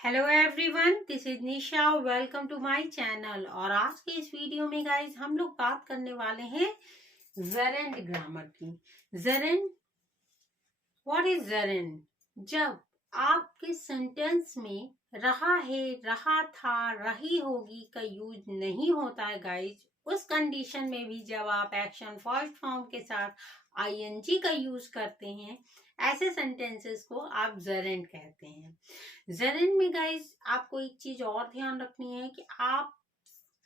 Hello everyone, this is Nisha. Welcome to my channel. और आज के इस वीडियो में गाइज हम लोग बात करने वाले हैं जेरेंड ग्रामर की। Gerund, what is gerund? जब आपके सेंटेंस में रहा है, रहा था, रही होगी का यूज नहीं होता है गाइज, उस कंडीशन में भी जब आप एक्शन फर्स्ट फॉर्म के साथ आईएनजी का यूज करते हैं, ऐसे सेंटेंसेस को आप जेरेंड कहते हैं। जेरेंड में गाइज आपको एक चीज और ध्यान रखनी है कि आप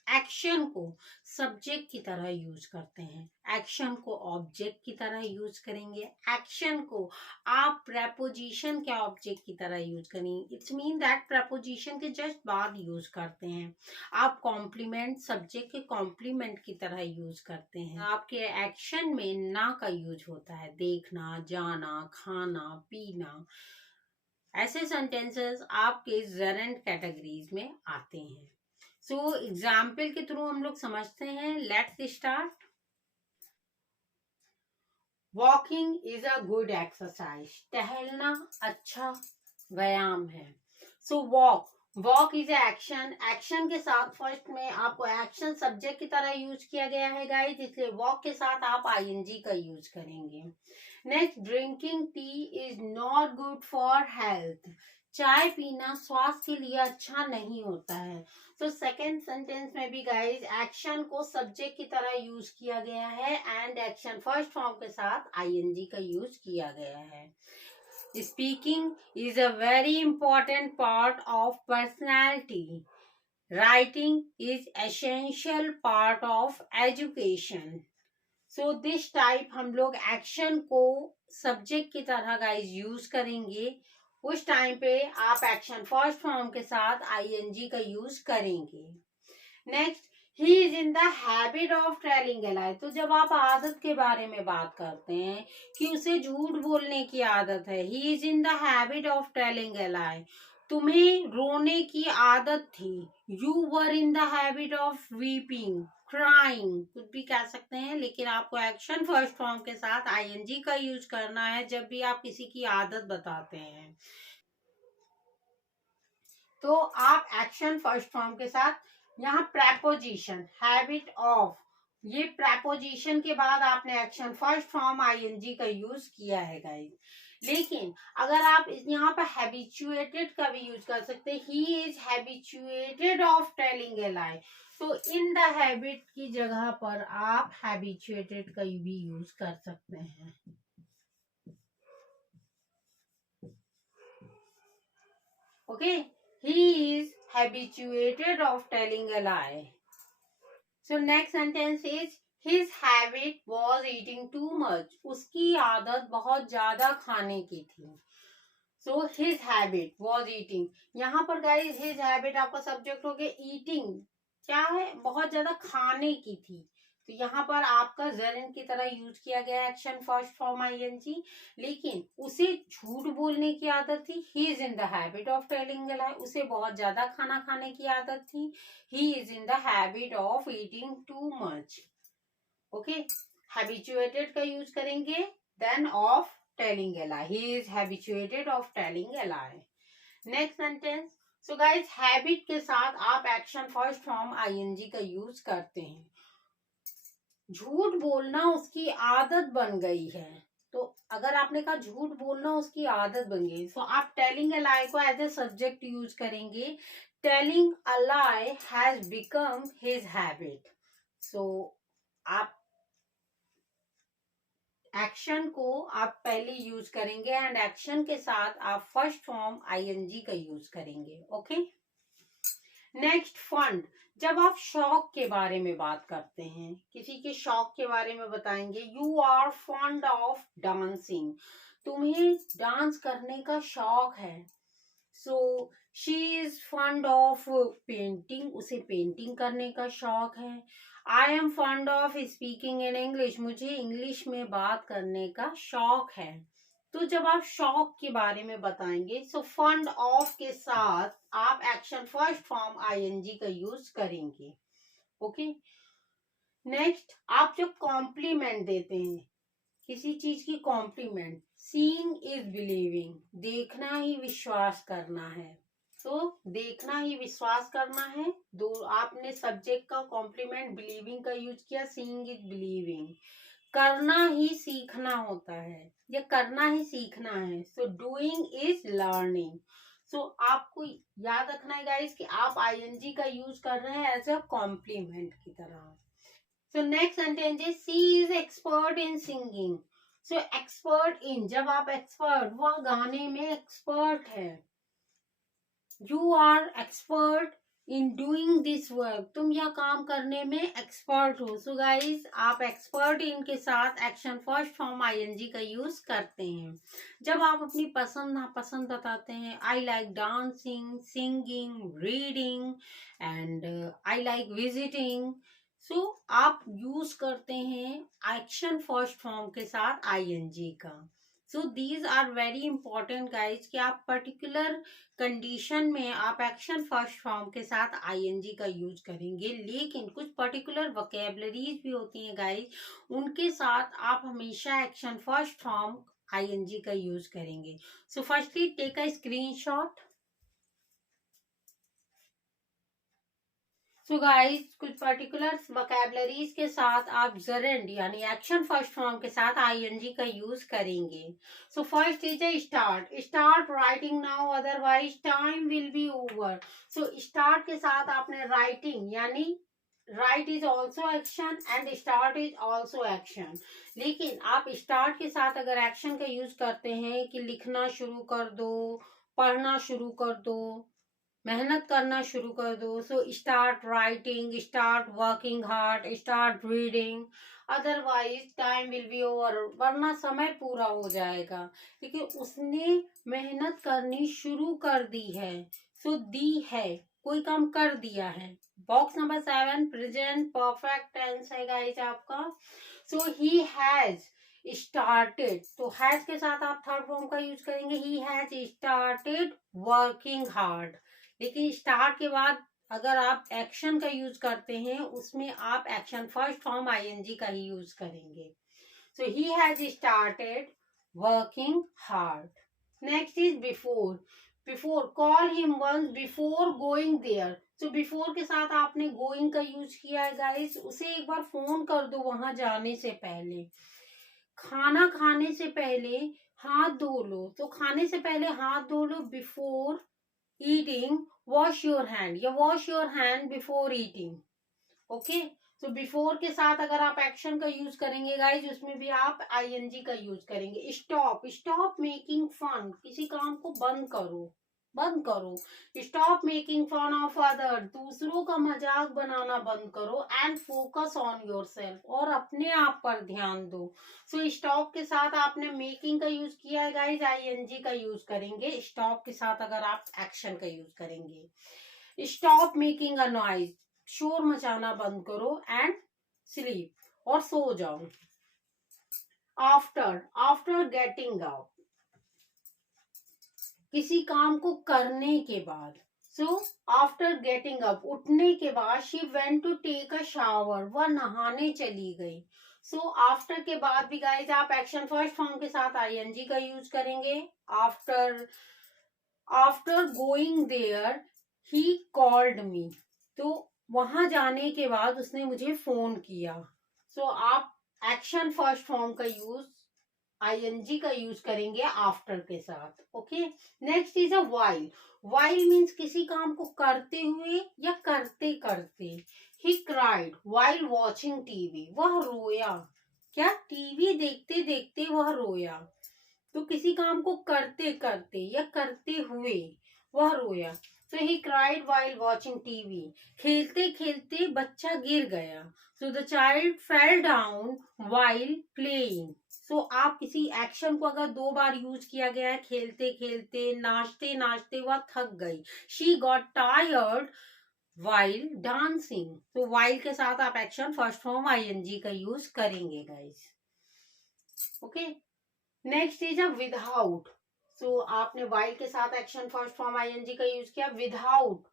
एक्शन को सब्जेक्ट की तरह यूज करते हैं, एक्शन को ऑब्जेक्ट की तरह यूज करेंगे, एक्शन को आप प्रेपोजिशन के ऑब्जेक्ट की तरह यूज करेंगे। इट्स मीन दैट प्रेपोजिशन के जस्ट बाद यूज करते हैं। आप कॉम्प्लीमेंट सब्जेक्ट के कॉम्प्लीमेंट की तरह यूज करते हैं। आपके एक्शन में ना का यूज होता है, देखना, जाना, खाना, पीना। ऐसे सेंटेंसेस आपके जेरेंड कैटेगरीज में आते हैं। सो एग्जाम्पल के थ्रू हम लोग समझते हैं। Let's start. Walking is a good exercise. टहलना अच्छा व्यायाम है। So walk is action. Action के साथ फर्स्ट में आपको एक्शन सब्जेक्ट की तरह यूज किया गया है गाइस, इसलिए वॉक के साथ आप आईएनजी का यूज करेंगे। Next, drinking tea is not good for health. चाय पीना स्वास्थ्य के लिए अच्छा नहीं होता है। तो सेकेंड सेंटेंस में भी गाइस एक्शन को सब्जेक्ट की तरह यूज किया गया है एंड एक्शन फर्स्ट फॉर्म के साथ आईएनजी का यूज किया गया है। Speaking is a very important part of personality. Writing is essential part of education. So this type हम लोग एक्शन को सब्जेक्ट की तरह गाइज यूज करेंगे। उस टाइम पे आप एक्शन फर्स्ट फॉर्म के साथ आईएनजी का यूज करेंगे। Next, he is in the habit of telling a lie. तो जब आप आदत के बारे में बात करते हैं कि उसे झूठ बोलने की आदत है, he is in the habit of telling a lie. तुम्हें रोने की आदत थी, you were in the habit of weeping, crying, कुछ भी कह सकते हैं, लेकिन आपको एक्शन फर्स्ट फॉर्म के साथ आईएनजी का यूज करना है जब भी आप किसी की आदत बताते हैं। तो आप एक्शन फर्स्ट फॉर्म के साथ यहाँ प्रेपोजिशन हैबिट ऑफ, ये प्रेपोजिशन के बाद आपने एक्शन फर्स्ट फॉर्म आईएनजी का यूज किया है गाइस। लेकिन अगर आप यहाँ पर हैबिचुएटेड का भी यूज कर सकते हैं, he is habituated of telling a lie. तो इन द हैबिट की जगह पर आप हैबिचुएटेड का भी यूज कर सकते हैं। Okay, he is habituated of telling a lie. So next sentence is his habit was eating too much. उसकी आदत बहुत ज्यादा खाने की थी। So his habit was eating. यहाँ पर guys his habit आपका सब्जेक्ट हो गया, eating क्या है, बहुत ज्यादा खाने की थी। तो यहाँ पर आपका जेरेंड की तरह यूज किया गया एक्शन फर्स्ट फॉर्म आईएनजी। लेकिन उसे झूठ बोलने की आदत थी, he is in the habit of telling a lie. उसे बहुत ज्यादा खाना खाने की आदत थी, he is in the habit of eating too much. Okay, habituated का यूज करेंगे then of telling a lie, he is habituated of telling a lie. Next sentence. So guys habit के साथ आप एक्शन फर्स्ट फॉर्म आईएनजी का use करते हैं। झूठ बोलना उसकी आदत बन गई है। तो अगर आपने कहा झूठ बोलना उसकी आदत बन गई, तो आप टेलिंग अ लाई को एज ए सब्जेक्ट यूज करेंगे। Telling a lie has become his habit. So आप एक्शन को आप पहले यूज करेंगे एंड एक्शन के साथ आप फर्स्ट फॉर्म आईएनजी का यूज करेंगे। Okay, next, fund. जब आप शौक के बारे में बात करते हैं, किसी के शौक के बारे में बताएंगे, you are fond of dancing. तुम्हें डांस करने का शौक है। So she is fond of painting. उसे पेंटिंग करने का शौक है। I am fond of speaking in English. मुझे इंग्लिश में बात करने का शौक है। तो जब आप शौक के बारे में बताएंगे, सो फंड ऑफ के साथ आप एक्शन फर्स्ट फॉर्म आईएनजी का यूज करेंगे। ओके, नेक्स्ट, आप जब कॉम्प्लीमेंट देते हैं किसी चीज की, कॉम्प्लीमेंट, सीइंग इज बिलीविंग, देखना ही विश्वास करना है। तो देखना ही विश्वास करना है। दो आपने सब्जेक्ट का कॉम्प्लीमेंट बिलीविंग का यूज किया, सीइंग इज बिलीविंग। करना ही सीखना होता है, या करना ही सीखना है। So doing is learning. So आपको याद रखना है गाइस कि आप आईएनजी का यूज कर रहे हैं एज अ कॉम्प्लीमेंट की तरह। So next sentence is she is expert in singing. So expert in, जब आप एक्सपर्ट, वह गाने में एक्सपर्ट है। You are expert in doing this work, तुम यह काम करने में एक्सपर्ट हो। सो गाइज आप एक्सपर्ट इन के साथ एक्शन फर्स्ट फॉर्म आईएनजी का यूज करते हैं जब आप अपनी पसंद नापसंद बताते हैं। I like dancing, singing, reading and I like visiting. So आप यूज करते हैं एक्शन फर्स्ट फॉर्म के साथ आईएनजी का। So these are very important guys कि आप पर्टिकुलर कंडीशन में आप एक्शन फर्स्ट फॉर्म के साथ आईएनजी का यूज करेंगे, लेकिन कुछ पर्टिकुलर वोकैबुलरीज भी होती हैं गाइज, उनके साथ आप हमेशा एक्शन फर्स्ट फॉर्म आईएनजी का यूज करेंगे। So firstly take a screenshot. So guys कुछ पर्टिकुलर वोकैबुलरीज के साथ आप जरेंड यानी एक्शन फर्स्ट फॉर्म के साथ आईएनजी का यूज करेंगे। So first is a start. Start writing now otherwise time will be over. So start के साथ आपने राइटिंग यानी right is also action and start is also action, लेकिन आप स्टार्ट के साथ अगर एक्शन का यूज करते हैं कि लिखना शुरू कर दो, पढ़ना शुरू कर दो, मेहनत करना शुरू कर दो। So start writing, start working hard, start reading, otherwise time will be over, वरना समय पूरा हो जाएगा। लेकिन उसने मेहनत करनी शुरू कर दी है। सो दी है, कोई काम कर दिया है। Box number 7 present perfect tense है गाइस आपका। सो ही हैज स्टार्टेड, तो हैज के साथ आप थर्ड फॉर्म का यूज करेंगे, he has started working hard. लेकिन स्टार्ट के बाद अगर आप एक्शन का यूज करते हैं उसमें आप एक्शन फर्स्ट फॉर्म आईएनजी का ही यूज करेंगे। So he has started working hard. Next is before. Before, call him once before going there. So before के साथ आपने गोइंग का यूज किया है गाइस, उसे एक बार फोन कर दो वहां जाने से पहले। खाना खाने से पहले हाथ धो लो, तो खाने से पहले हाथ धो लो before eating, wash your hand, या wash your hand before eating. Okay, तो बिफोर के साथ अगर आप एक्शन का यूज करेंगे गाइज, उसमें भी आप आईएनजी का यूज करेंगे। स्टॉप, स्टॉप मेकिंग फन, किसी काम को बंद करो, बंद करो। Stop making fun of other, दूसरों का मजाक बनाना बंद करो। And focus on your self, और अपने आप पर ध्यान दो। सो स्टॉप के साथ आपने मेकिंग का यूज किया है गाइज, आईएनजी का यूज करेंगे स्टॉप के साथ अगर आप एक्शन का यूज करेंगे। स्टॉप मेकिंग अ नॉइज, शोर मचाना बंद करो। एंड स्लीप, और सो जाओ। आफ्टर, आफ्टर गेटिंग अप, किसी काम को करने के बाद। सो आफ्टर गेटिंग अप, उठने के बाद। She went to take a shower, वह नहाने चली गई। सो आफ्टर के बाद भी गाइज आप एक्शन फर्स्ट फॉर्म के साथ आईएनजी का यूज करेंगे। After, after going there he called me, तो वहां जाने के बाद उसने मुझे फोन किया। सो आप एक्शन फर्स्ट फॉर्म का यूज आईएनजी का यूज करेंगे आफ्टर के साथ। Okay, next is a while. While means किसी काम को करते हुए या करते करते। ही क्राइड वाइल वॉचिंग टीवी, वह रोया। क्या, टीवी देखते देखते वह रोया। तो किसी काम को करते करते या करते हुए वह रोया। So he cried while watching TV. खेलते खेलते बच्चा गिर गया। So the child fell down while playing. So आप किसी एक्शन को अगर 2 बार यूज किया गया है, खेलते खेलते, नाचते नाचते वह थक गई। She got tired while dancing. तो वाइल के साथ आप एक्शन फर्स्ट फॉर्म आईएनजी का यूज करेंगे guys. Okay, next is a without. So आपने वाइल के साथ एक्शन फर्स्ट फॉर्म आईएनजी का यूज किया। विदाउट,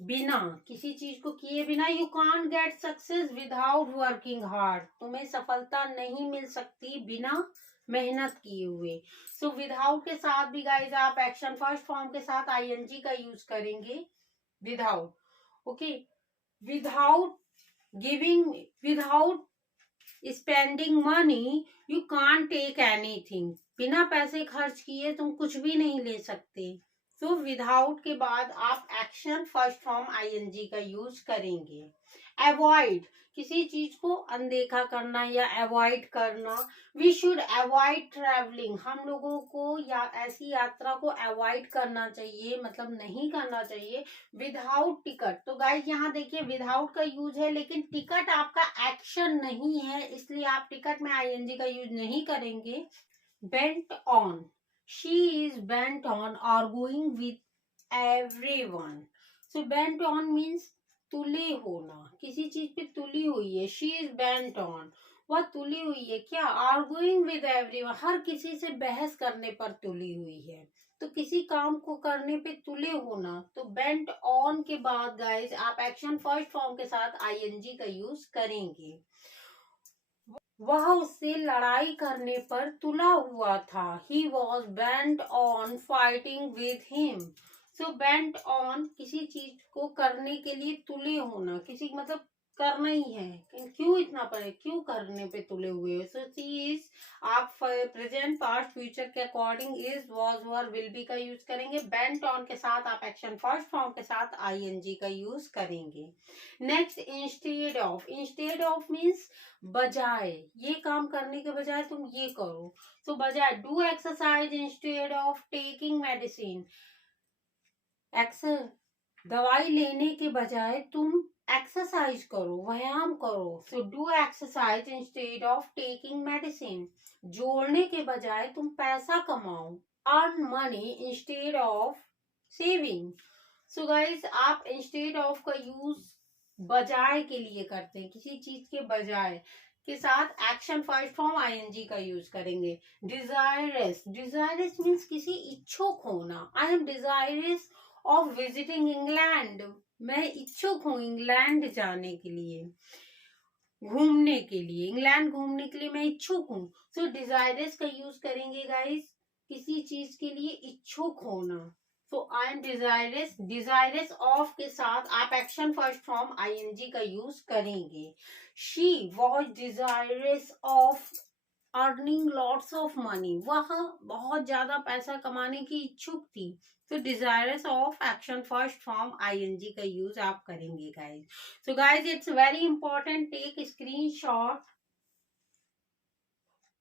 बिना, किसी चीज को किए बिना। You can't get success without working hard, तुम्हें सफलता नहीं मिल सकती बिना मेहनत किए हुए। सो विदाउट के साथ भी गाइज आप एक्शन फर्स्ट फॉर्म के साथ आईएनजी का यूज करेंगे, without. Okay, without giving, without spending money you can't take anything. बिना पैसे खर्च किए तुम कुछ भी नहीं ले सकते। सो विदाउट के बाद आप एक्शन फर्स्ट फॉर्म आईएनजी का यूज करेंगे। अवॉइड, किसी चीज को अनदेखा करना या अवॉइड करना। वी शुड अवॉइड ट्रैवलिंग, हम लोगों को या ऐसी यात्रा को अवॉइड करना चाहिए, मतलब नहीं करना चाहिए विदाउट टिकट। तो गाइस यहाँ देखिए विदाउट का यूज है, लेकिन टिकट आपका एक्शन नहीं है, इसलिए आप टिकट में आईएनजी का यूज नहीं करेंगे। Bent on, she is bent on arguing with everyone. So bent on means तुले होना, किसी चीज पे तुली हुई है। शी इज बेंट ऑन, वह तुली हुई है क्या? आर्गुइंग विद एवरीवन, हर किसी से बहस करने पर तुली हुई है। तो किसी काम को करने पे तुले होना। तो बेंट ऑन के बाद गाइज आप एक्शन फर्स्ट फॉर्म के साथ आईएनजी का यूज करेंगे। वह उससे लड़ाई करने पर तुला हुआ था। He was bent on fighting with him. So bent on, किसी चीज को करने के लिए तुले होना, किसी मतलब करना ही है, क्यों इतना पड़े, क्यों करने पे तुले हुए हो। सो चीज आप प्रेजेंट पास्ट फ्यूचर के according is was were will be का यूज करेंगे। बेंट ऑन के साथ आप एक्शन फर्स्ट फॉर्म के साथ आईएनजी का यूज करेंगे। Next, instead of. Instead of means बजाय, ये काम करने के बजाय तुम ये करो। तो बजाय, do exercise instead of taking medicine. दवाई लेने के बजाय तुम एक्सरसाइज करो, व्यायाम करो। So do exercise instead of taking medicine. जोड़ने के बजाय तुम पैसा कमाओ। Earn money instead of saving. So guys आप इंस्टेड ऑफ का यूज बजाय के लिए करते हैं, किसी चीज के बजाय के साथ एक्शन फर्स्ट फॉर्म आईएनजी का यूज करेंगे। डिजायरस, डिजायरस मीन्स किसी इच्छुक होना। आई am desirous of visiting England, मैं इच्छुक हूँ इंग्लैंड जाने के लिए, घूमने के लिए, इंग्लैंड घूमने के लिए मैं इच्छुक हूँ। सो डिजायरस का यूज करेंगे गाइस, किसी चीज के लिए इच्छुक होना। So I am desirous, desirous of के साथ आप एक्शन फर्स्ट फॉर्म आईएनजी का यूज करेंगे। She was desirous of earning lots of money, वह बहुत ज्यादा पैसा कमाने की इच्छुक थी। तो desirous of action first form ING का यूज आप करेंगे guys. So guys it's very important, take screenshot.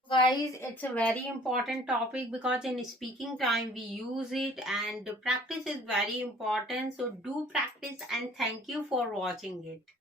Guys, it's a very important topic because in speaking time we use it and practice is very important. So do practice and thank you for watching it.